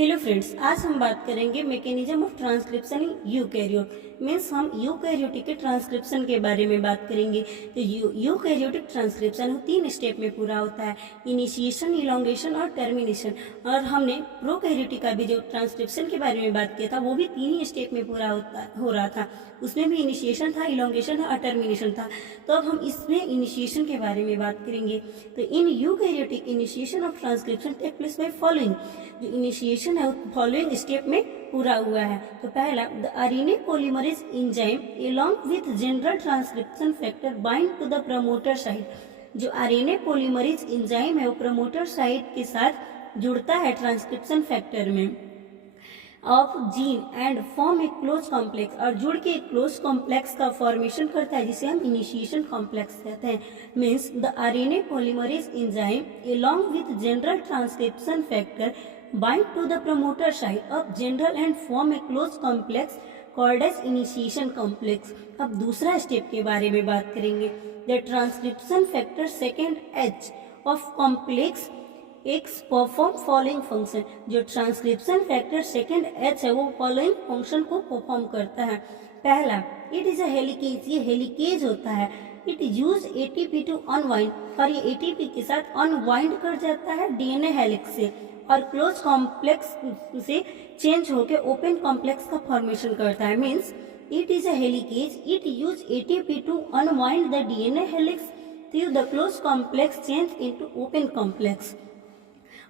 Hello friends, आज हम बात करेंगे mechanism of transcription in eukaryote. Means हम यूकैरियोटिक के ट्रांसक्रिप्शन के बारे में बात करेंगे। तो यूकैरियोटिक ट्रांसक्रिप्शन 3 स्टेप में पूरा होता है, इनिशिएशन, इलोंगेशन और टर्मिनेशन। और हमने प्रोकैरियोटिक का भी जो ट्रांसक्रिप्शन के बारे में बात किया था वो भी 3 ही स्टेप में पूरा हो रहा था। उसमें भी इनिशिएशन था, इलोंगेशन था और टर्मिनेशन था। तो अब हम इसमें इनिशिएशन के बारे में बात करेंगे। तो in eukaryotic initiation of transcription take place by following. जो इनिशिएशन है फॉलोइंग स्टेप में पूरा हुआ है। तो पहला, the RNA polymerase enzyme along with general transcription factor bind to the promoter site. जो आरएनए पॉलीमरेज एंजाइम है वो प्रमोटर साइट के साथ जुड़ता है ट्रांसक्रिप्शन फैक्टर में of gene and form a close complex, और जुड़ के एक क्लोज कॉम्प्लेक्स का फॉर्मेशन करता है जिसे हम इनिशिएशन कॉम्प्लेक्स कहते हैं। Means the RNA polymerase enzyme along with general transcription factor bind to the promoter site of general and form a closed complex called as initiation complex। अब दूसरा step के बारे में बात करेंगे। The transcription factor second H of complex X perform following function। जो transcription factor second H है वो फॉलोइंग फंक्शन को परफॉर्म करता है। पहला, इट इज अ हेलिकेज, ये हेलिकेज होता है। It use ATP to unwind, और ये एटीपी के साथ अनवाइंड कर जाता है डीएनए हेलिक्स से, और क्लोज कॉम्प्लेक्स से चेंज होकर ओपन कॉम्प्लेक्स का फॉर्मेशन करता है। Means it is a helicase, it use ATP to unwind the DNA helix through the close complex change into open complex.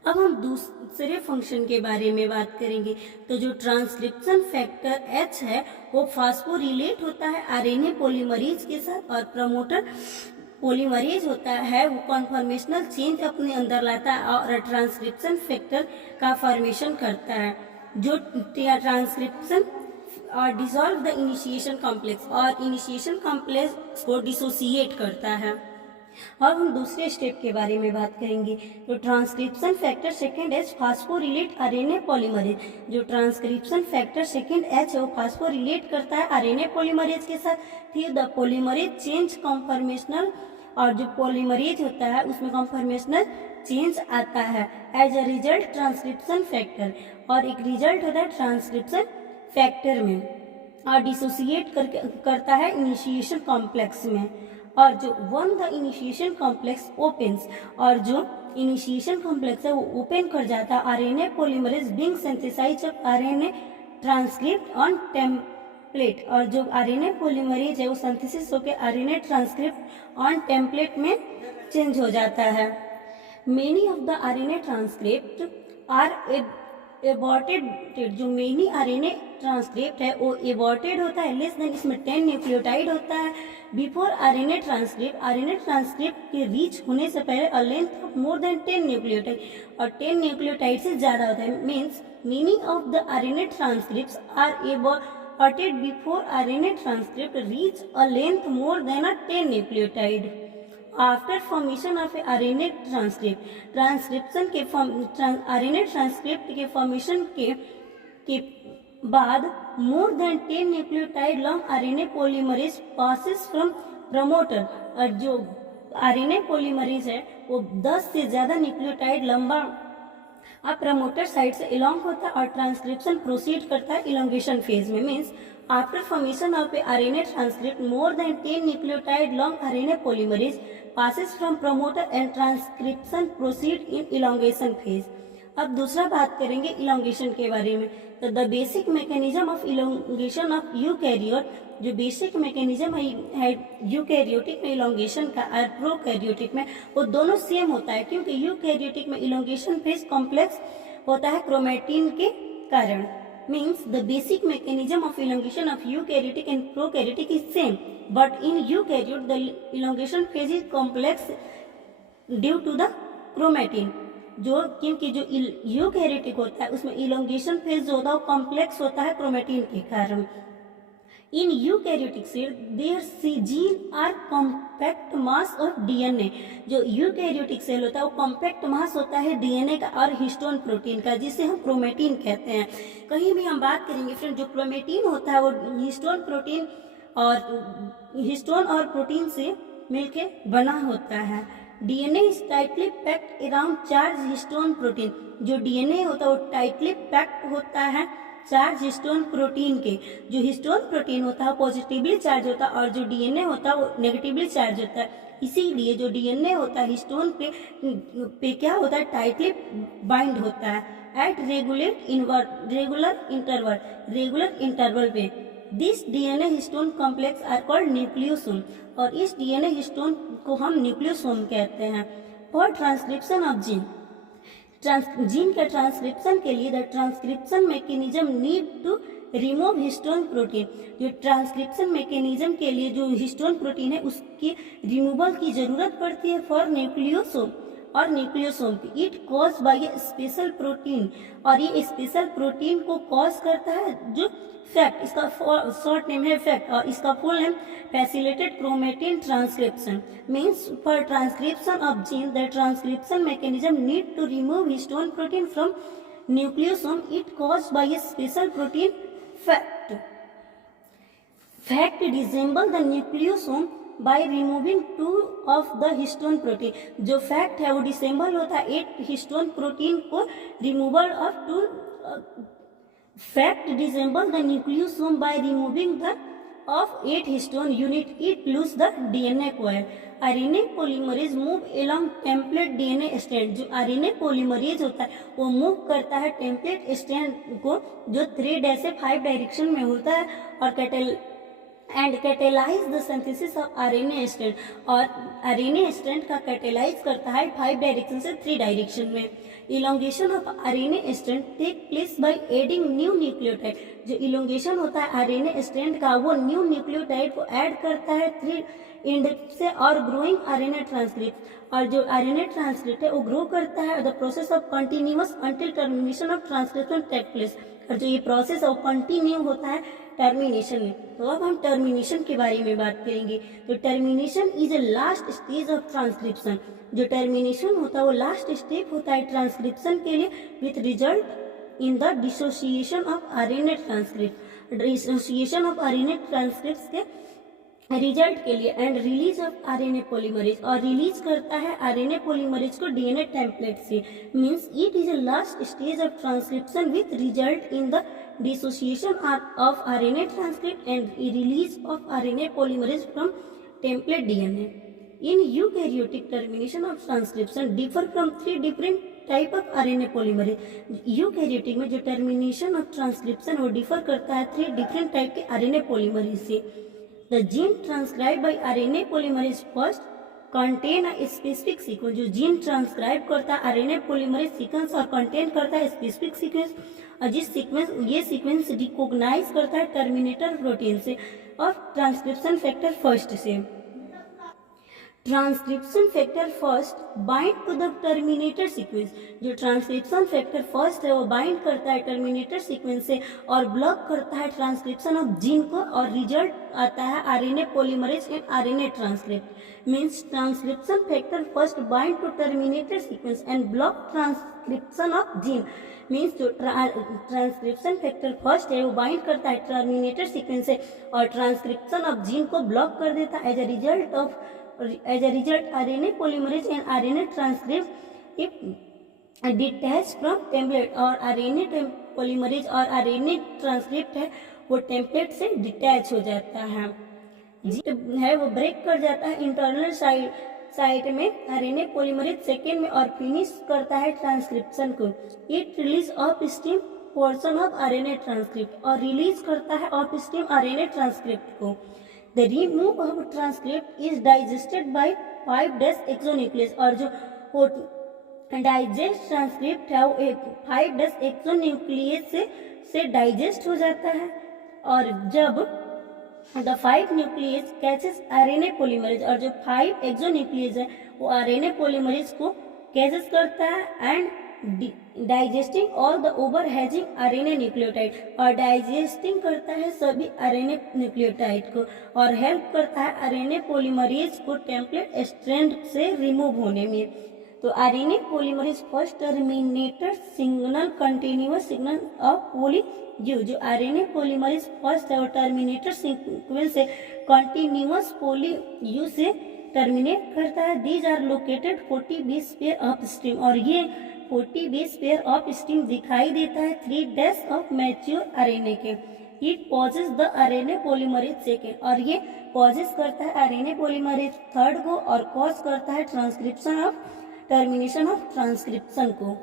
अब हम दूसरे फंक्शन के बारे में बात करेंगे। तो जो ट्रांसक्रिप्शन फैक्टर H है वो फास्फोरिलेट होता है आरएनए पॉलीमरेज के साथ, और प्रमोटर पॉलीमरेज होता है वो कॉन्फॉर्मेशनल चेंज अपने अंदर लाता है और ट्रांसक्रिप्शन फैक्टर का फॉर्मेशन करता है। जो ट्रांसक्रिप्शन और डिसॉल्व द इनिशिएशन कॉम्प्लेक्स, और इनिशिएशन कॉम्प्लेक्स को डिसोसिएट करता है। अब हम दूसरे स्टेप के बारे में बात करेंगे। तो transcription factor second H phosphorylate RNA polymerase. जो ट्रांसक्रिप्शन फैक्टर सेकेंड H है वो फास्फोरिलेट करता है आरएनए पॉलीमरेज के साथ, फिर द पॉलीमरेज चेंज कॉन्फॉर्मेशनल, और जो पॉलीमरेज होता है उसमें कॉन्फॉर्मेशनल चेंज आता है as a result transcription factor, और एक रिजल्ट होता है ट्रांसक्रिप्शन फैक्टर में, और डिसोसिएट करता है इनिशिएशन कॉम्प्लेक्स में। और जो one the initiation complex opens, और जो इनिशिएशन कॉम्प्लेक्स है वो ओपन कर जाता है RNA polymerase being synthesised of RNA transcript on template, और जो आरएनए पॉलीमरेज है वो सिंथेसिस होकर आरएनए ट्रांसक्रिप्ट ऑन टेम्पलेट में चेंज हो जाता है। Many of the RNA transcript are aborted. जो मेनी आरएनए ट्रांसक्रिप्ट है वो एबॉर्टेड होता है, लेस देन इसमें 10 न्यूक्लियोटाइड होता है। बिफोर आरएनए ट्रांसक्रिप्ट के रीच होने से पहले a length of more than 10 nucleotide, और 10 न्यूक्लियोटाइड से ज्यादा होता है। Means meaning of the RNA transcripts are aborted before RNA transcript reach a length more than 10 nucleotide. After formation of RNA transcript, transcription के RNA transcript के formation के बाद more than 10 nucleotide long RNA polymerase passes from promoter, और जो RNA polymerase है वो 10 से ज्यादा न्यूक्लियोटाइड लंबा अब प्रमोटर साइड से इलोंग होता है और ट्रांसक्रिप्शन प्रोसीड करता है इलोंगेशन फेज में। Means after formation of RNA transcript more than 10 nucleotide long RNA polymerase passes from promoter and transcription proceed in elongation phase। अब दूसरा बात करेंगे इलोंगेशन के बारे में। तो the basic mechanism of elongation of eukaryote, जो बेसिक मैकेनिज्म है यूकैरियोटिक में इलोंगेशन का और प्रोकैरियोटिक में, वो दोनों सेम होता है, क्योंकि यूकैरियोटिक में इलोंगेशन फेज कॉम्प्लेक्स होता है क्रोमेटिन के कारण। Means the basic mechanism of elongation of eukaryotic and prokaryotic is same, but in eukaryote the elongation phase is complex due to the chromatin। जो क्योंकि जो यूकैरियोटिक होता है उसमें इलोंगेशन फेज जो होता है वो कॉम्प्लेक्स होता है क्रोमेटिन के कारण। In eukaryotic cell their gene are compact mass of DNA. जो यूकैरियोटिक सेल होता है वो कॉम्पैक्ट मास होता है डीएनए का और हिस्टोन प्रोटीन का, जिसे हम क्रोमेटिन कहते हैं। कहीं भी हम बात करेंगे फ्रेंड, जो क्रोमेटिन होता है वो हिस्टोन प्रोटीन और प्रोटीन से मिलके बना होता है। DNA is tightly packed around charge histone protein. जो डीएनए होता है वो टाइटली पैक्ड होता है चार्ज हिस्टोन प्रोटीन के। जो हिस्टोन प्रोटीन होता है पॉजिटिवली चार्ज होता है और जो डीएनए होता है वो नेगेटिवली चार्ज होता है। इसीलिए जो डीएनए होता है हिस्टोन पे क्या होता है, टाइटली बाइंड होता है एट रेगुलर इंटरवल पे। This DNA histone complex are called nucleosome, और इस डीएनए हिस्टोन को हम न्यूक्लियोसोम कहते हैं। For transcription of gene, gene के ट्रांसक्रिप्शन के लिए the transcription mechanism need to remove histone protein. जो ट्रांसक्रिप्शन मैकेनिज्म के लिए जो हिस्टोन प्रोटीन है उसकी रिमूवल की जरूरत पड़ती है फॉर न्यूक्लियोसोम और nucleosome. It cause by a special protein, और ये स्पेशल प्रोटीन को कॉज करता है जो फैक्ट, इसका शॉर्ट नेम है फैक्ट और इसका full name facilitated chromatin transcription. Means for transcription of gene the transcription mechanism need to remove histone protein from nucleosome. It cause by a special protein FACT. FACT resemble the nucleosome by removing 2 of the histone protein. जो FACT है वो disassemble होता है 8 histone protein को removal of 2 FACT resemble the nucleosome by removing the of 8 histone unit. It loose the DNA coil. RNA polymerase move along template DNA strand. जो RNA polymerase होता है वो मूव करता है टेम्पलेट स्ट्रैंड को जो 3 से 5 डायरेक्शन में होता है और catalyse the synthesis of RNA strand, और आरएनए स्ट्रैंड का कैटेलाइज करता है 5 डायरेक्शन से 3 डायरेक्शन में। Elongation of RNA strand take place by adding new nucleotide. जो इलोंगेशन होता है आरएनए स्ट्रैंड का वो न्यू न्यूक्लियोटाइड को ऐड करता है 3 एंड से और ग्रोइंग आरएनए ट्रांसक्रिप्ट, और जो आरएनए ट्रांसक्रिप्ट है वो ग्रो करता है। The process of continuous until termination of transcription take place, और जो ये प्रोसेस है वो कंटिन्यू होता है टर्मिनेशन में। तो अब हम टर्मिनेशन के बारे में बात करेंगे। तो termination is a last stage of transcription. जो टर्मिनेशन होता है वो लास्ट स्टेप होता है ट्रांसक्रिप्शन के लिए with result in the dissociation of RNA transcript. Dissociation of RNA transcript के रिजल्ट के लिए and release of RNA polymerase, और रिलीज करता है आरएनए पॉलीमरेज को डीएनए टेम्पलेट से। Means it is a last stage of transcription with result in the dissociation of RNA transcript and release of RNA polymerase from template DNA. In eukaryotic, termination of transcription differ from 3 different type of RNA polymerase. Eukaryotic में जो termination of transcription वो differ करता है 3 different type के RNA polymerase से। The gene transcribed by RNA polymerase first contain a specific sequence. जो gene transcribe करता है आरएनए पॉलीमरेज सीक्वेंस और कंटेन करता है स्पेसिफिक सीक्वेंस, और जिस सीक्वेंस ये सीक्वेंस रिकॉग्नाइज करता है टर्मिनेटर प्रोटीन से और ट्रांसक्रिप्शन फैक्टर फर्स्ट से। Transcription factor first bind to the terminator sequence. जो ट्रांसक्रिप्शन फैक्टर फर्स्ट है वो बाइंड करता है टर्मिनेटर सीक्वेंस से और ब्लॉक करता है ट्रांसक्रिप्शन ऑफ जीन को, और रिजल्ट आता है RNA polymerase and RNA transcript. Means transcription factor first bind to terminator sequence and block transcription of gene. Means जो ट्रांसक्रिप्शन फैक्टर फर्स्ट है वो बाइंड करता है टर्मिनेटर सीक्वेंस से और ट्रांसक्रिप्शन ऑफ जीन को ब्लॉक कर देता है। As a result RNA polymerase and RNA transcript detach from template, और आरएनए पॉलीमरेज और आरएनए ट्रांसक्रिप्ट है वो टेम्पलेट से डिटैच हो जाता है वो ब्रेक कर जाता है इंटरनल साइट में आरएनए पॉलीमरेज सेकेंड में और फिनिश करता है ट्रांसक्रिप्शन को। It release of stream portion of RNA transcript, और रिलीज करता है ऑफ स्ट्रीम आरएनए ट्रांसक्रिप्ट को। The remove of transcript is digested by 5' exonuclease, और जो डाइजेस्ट ट्रांसक्रिप्ट है वो 5' एक्सोन्यूक्लियस से डाइजेस्ट हो जाता है। और जब the 5 nucleus catches RNA polymerase, और जो 5 एक्सोन्यूक्लियस है वो आरएनए पॉलीमरेज को कैचेस करता है and digesting all the overhanging RNA nucleotide, और डाइजेस्टिंग करता है सभी आरएनए न्यूक्लियोटाइड को और हेल्प करता है आरएनए पॉलीमरेज को टेम्पलेट स्ट्रैंड से रिमूव होने में। तो RNA polymerase first terminator signal continuous signal of poly U. जो आरएनए पॉलीमरेज फर्स्ट है वो टर्मिनेटर सीक्वेंस से कंटिन्यूअस पोली यू से टर्मिनेट करता है। These are located 40 base pair of string, और ये 40 बेस पेयर ऑफ स्ट्रिंग दिखाई देता है 3 डैश ऑफ मैच्योर आरएनए के। It pauses the RNA polymerase second, और ये पॉजेज करता है आरएनए पॉलीमरेज थर्ड को और कॉज करता है transcription of termination of transcription को।